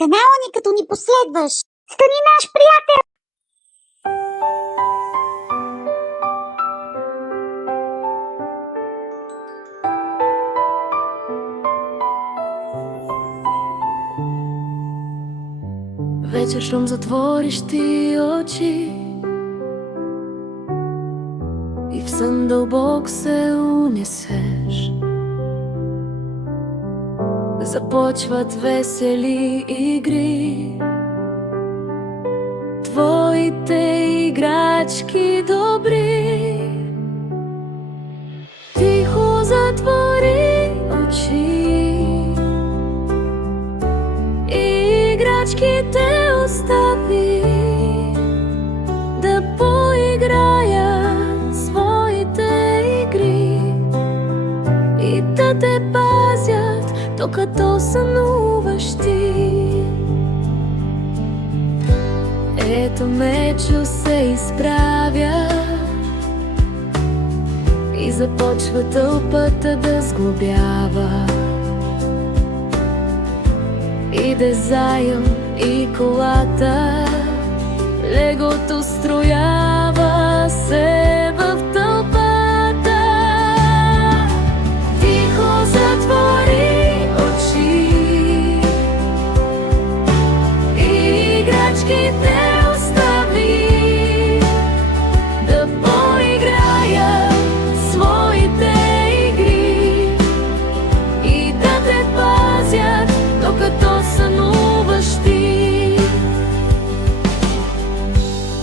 канала ни, като ни последваш. Стани наш приятел! Вечер щом затвориш ти очи и в сън дълбок се унесеш, започват весели игри. Твоите играчки добри. Тихо затвори очи, играчките остави да поиграят своите игри и да те пазят, докато сънуваш ти. Ето Мечо се изправя и започва тълпата да сглобява. Иде Зайон и колата, легото строява се в тълпата. Тихо затвори очи, играчките остави да поиграят своите игри и да те пазят, докато сънуваш ти.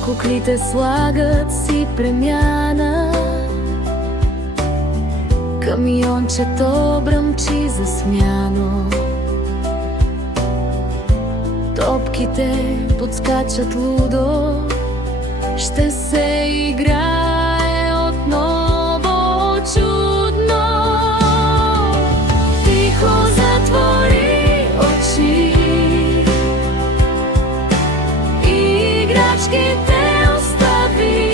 Куклите слагат си премяна, камиончето бръмчи засмяно, топките подскачат лудо, ще се играе отново чудно. Тихо затвори очи, играчките остави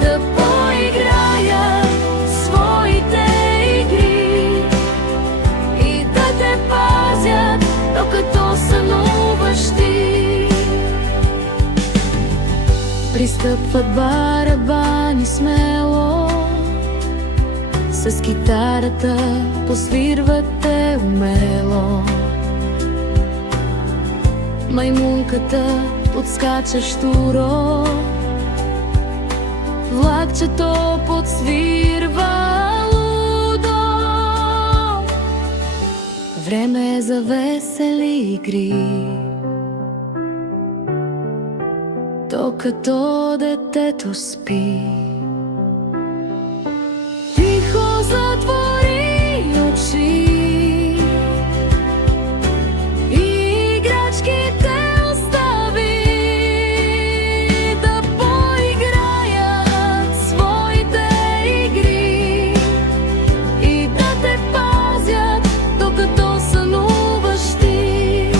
да поиграят своите игри и да те пазят, докато сънуваш ти. Пристъпват барабани смело, с китарата посвирват те умело. Маймунката подскача щуро, влакчето подсвирва лудо. Време е за весели игри, докато детето спи. Тихо затвори очи, играчките остави да поиграят своите игри и да те пазят, докато сънуваш ти.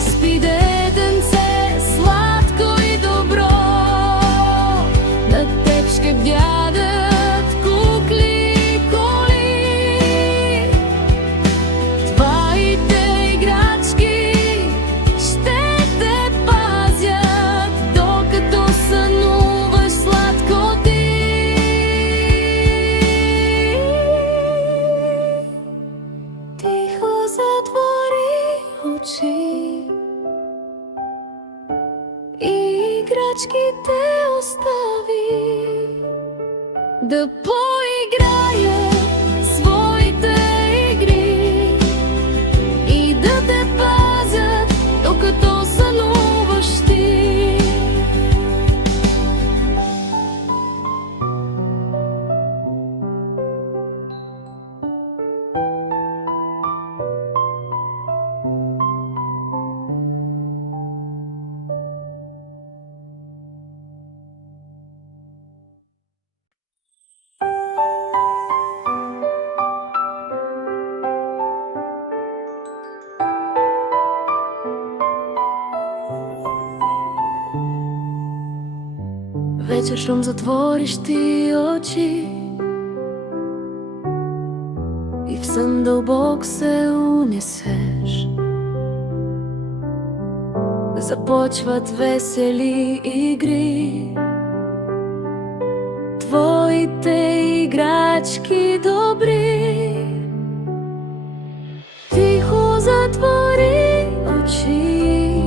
Спи, детенце, сладко и добро, на теб ще бдядат кукли коли. Твоите играчки ще те пазят, докато сънуваш сладко ти. Тихо затвори очи, играчките остави да поиграят своите игри и да те пазят, докато сънуваш ти. Вечер щом затвориш ти очи и в сън дълбок се унесеш. Започват весели игри, твоите играчки добри. Тихо затвори очи,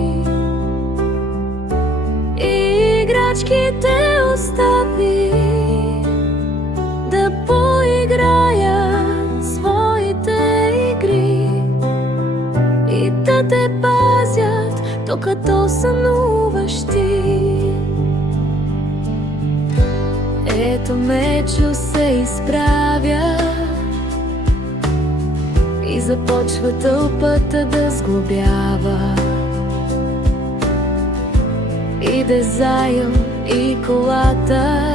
играчките остави да поиграят своите игри и да те пазят, докато сънуваш ти. Ето Мечо се изправя и започва тълпата да сглобява. Иде Зайо и колата,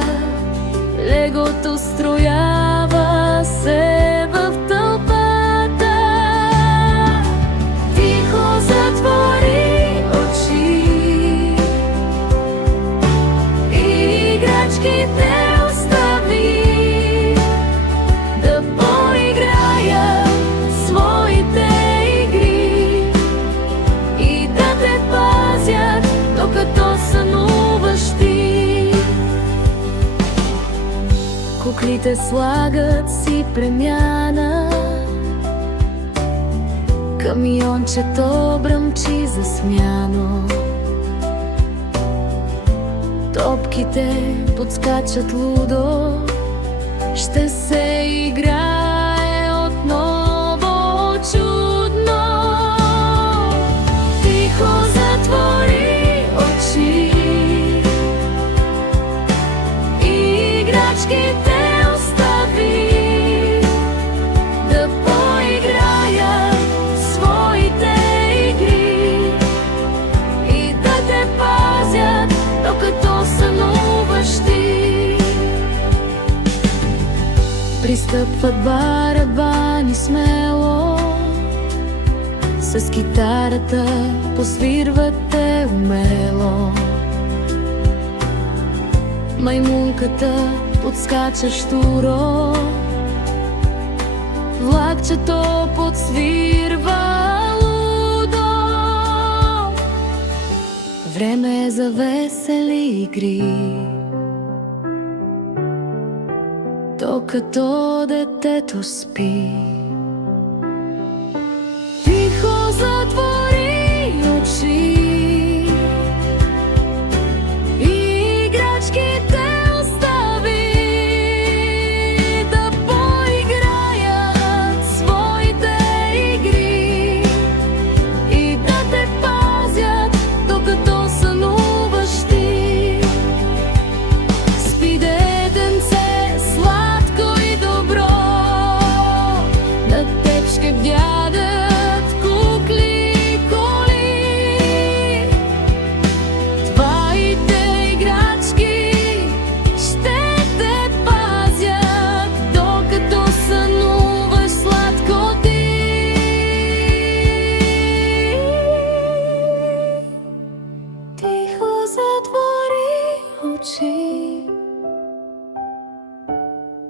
легото строява се в тълпата. Тихо затвори очи, играчките остави да поиграят своите игри и да те пазят, докато сънуваш ти. Куклите слагат си премяна, камиончето бръмчи засмяно. Топките подскачат лудо, ще се играе отново чудно. Тихо затвори очи, играчките остави да поиграят своите игри и да те пазят, докато сънуваш ти. Пристъпват барабани смело, с китарата посвирват те умело. Маймунката подскача щуро, влакчето подсвирва лудо. Време е за весели игри, докато детето спи. Тихо затвори очи, играчките остави да поиграят своите игри и да те пазят, докато сънуваш ти. Спи, детенце, сладко и добро, на теб ще бдядат кукли и коли. Твоите играчки ще те пазят, докато сънуваш сладко ти. Тихо затвори очи,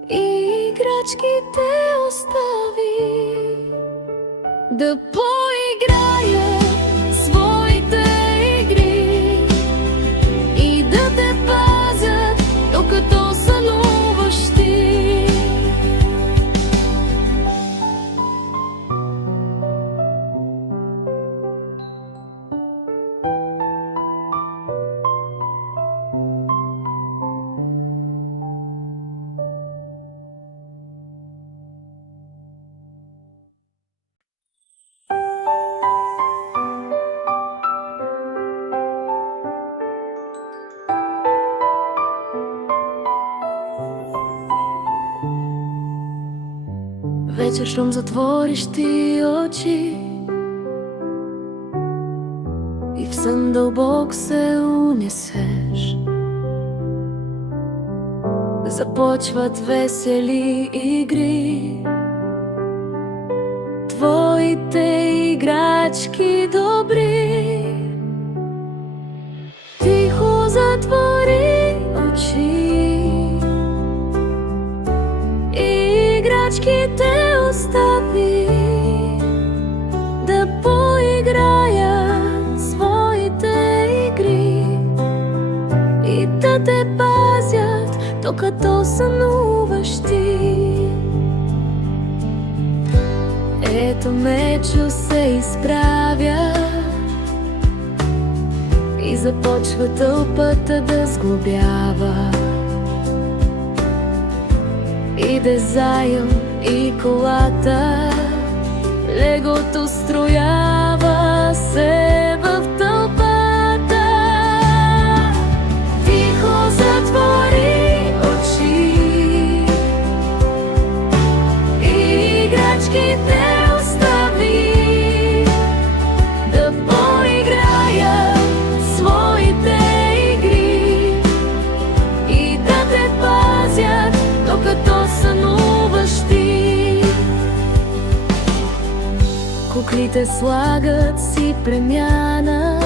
играчките остави да поиграят своите игри и да те пазят, докато сънуваш ти. Вечер щом затвориш ти очи и в сън дълбок се унесеш, започват весели игри, твоите играчки добри. Тихо затвори очи, играчките остави да поиграят своите игри и да те пазят, докато сънуваш ти. Ето Мечо се изправя и започва тълпата да сглобява. Иде Зайо и колата, легото строява се в тълпата. Тихо затвори очи и играчките остави да поиграят своите игри и да те пазят, докато сънуваш ти. Куклите слагат си премяна,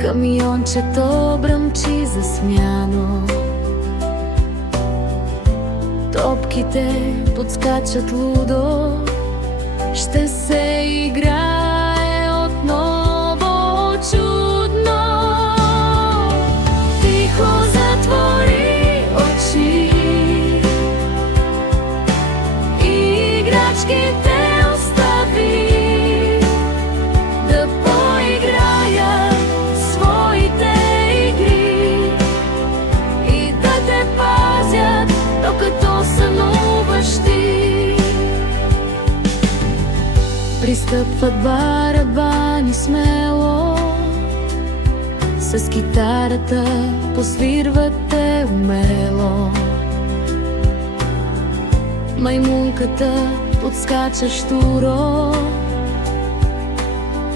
камиончето бръмчи засмяно, топките подскачат лудо, ще се играе отново чудно. Тихо затвори очи и играчките остави да поиграят своите игри и да те пазят, докато сънуваш ти. Пристъпват барабани смело, с китарата посвирват те умело. Маймунката подскача щуро,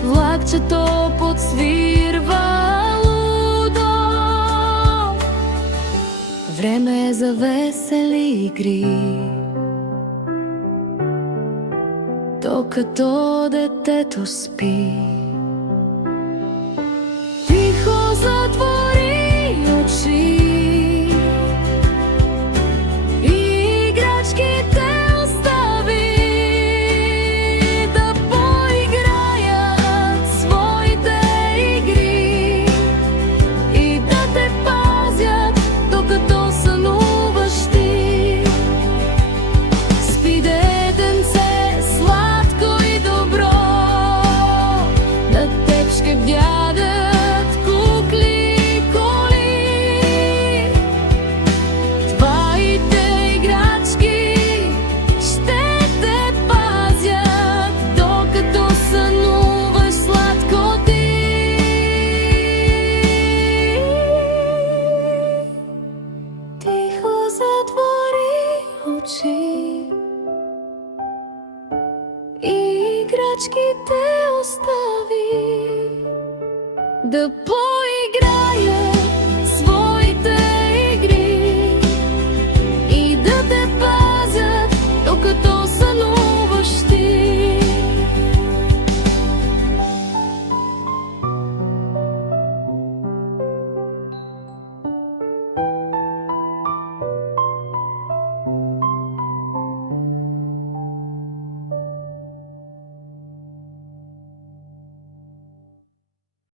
влакчето подсвирва лудо. Време е за весели игри, докато детето спи. Тихо затвори очи и играчките остави да поиграят своите игри и да те пазят, докато сънуваш ти. Спи, детенце, сладко и добро, на теб ще бдядат кукли коли. Твоите играчки ще те пазят, докато сънуваш сладко ти. Тихо затвори очи и играчките остави да